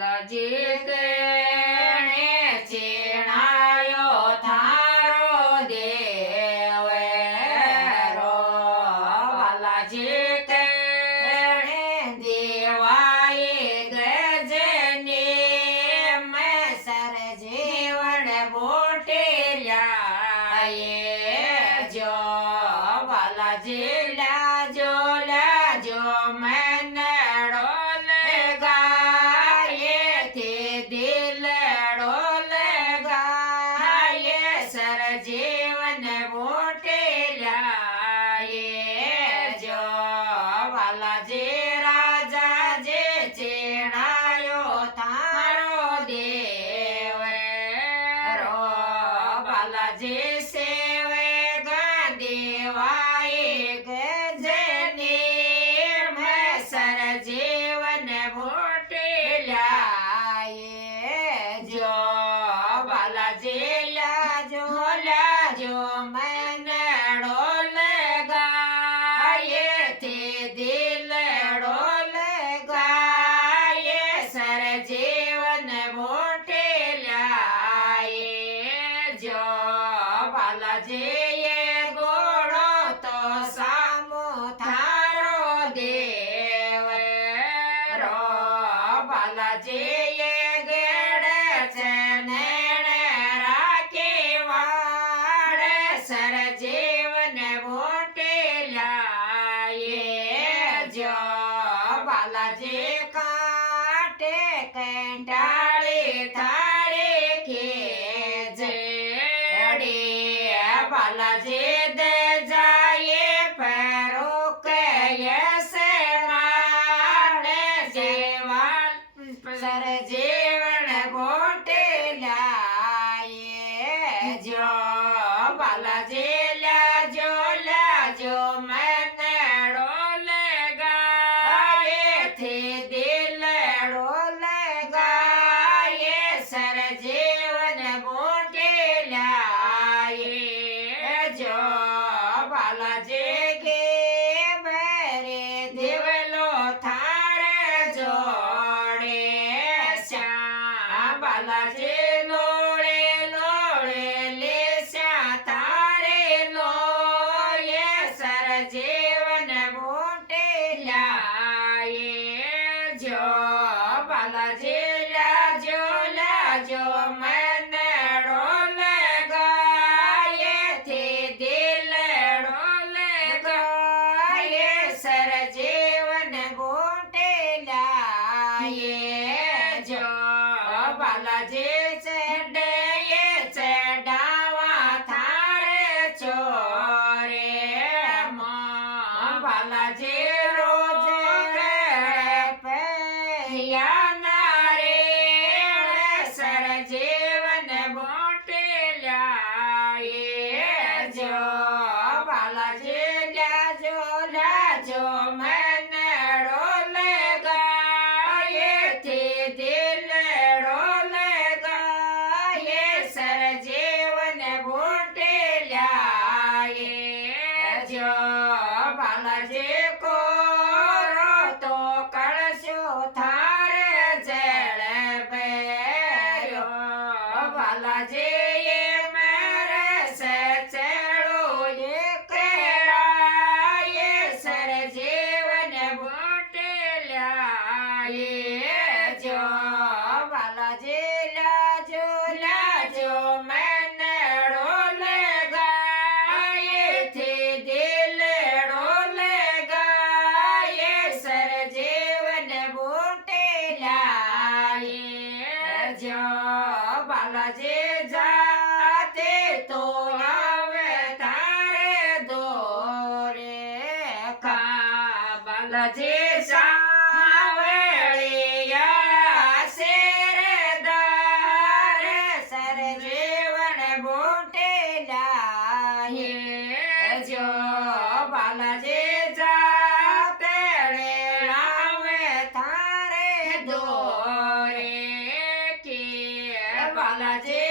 બાલાજી કેણે ચીણાયો થારો દેવ row Balaji કેણે દેવાય ગજની મેં sir જીવન બોટેલ્યા જો બાલાજી લાજો લાજો મેં જીવન બોટેલ્યા જો બાલાજી રાજા જે ચીણાયો થારો દેવ રો બાલાજી સેવે ગદેવાય ગજની મેસર જીવન બોટેલ્યા જો બાલાજી લાજો લાજો મનડો લગાયે તે દિલડો લગાયે સર જીવન બોટેલ્યા જો બાલાજીએ ગોળો તો સામો થારો દેવ રો બાલાજીએ ગેડ છે ને સર જીવન બોટેલ્યા જો બાલાજી કાટે કંટાળી થારે ખેજડી બાલાજી દે જાય પરો કયસ મારે જીવન સર જીવન બોટેલ્યા જો બાલાજી લાજો લાજો મનડો લગાયે તે દિલડો લગાયે સર જીવન બોટેલ્યા જો બાલાજી કે બરે દેવલો થારે જોડે શ્યા બાલાજી લોળે જીવન બોટેલ્યા જો બાલાજી લાજો લાજો મનડો લગાયે તે દિલડો લગાયે સર જીવન બોટેલ્યા જો બાલાજી ચડે ચડાવા થારે ચોરે બાલાજી રોજ પૈયા રે સર જીવન બોટેલ્યા જો બાલાજી લાજો લાજો મનડો લગાયે તે દિલડો લગાયે સર જીવન બોટેલ્યા જો બાલાજી કોરો તો કળશો થારે જળ બેર્યો બાલાજી મારે સચડો કરાયે સર જીવન બોટેલ્યા જો બાલાજી લાજો લાજો મનડો લગાયે તે દિલડો લગાયે સર જીવન બોટેલ્યા જો બાલાજી જાતે તો આવે તારે દોરે કા બાલાજી સાવળિયા શેરદાર સર જીવન બોટેલ્યા જો બાલાજી જાતે આવે થારે દોરે કે બાલાજી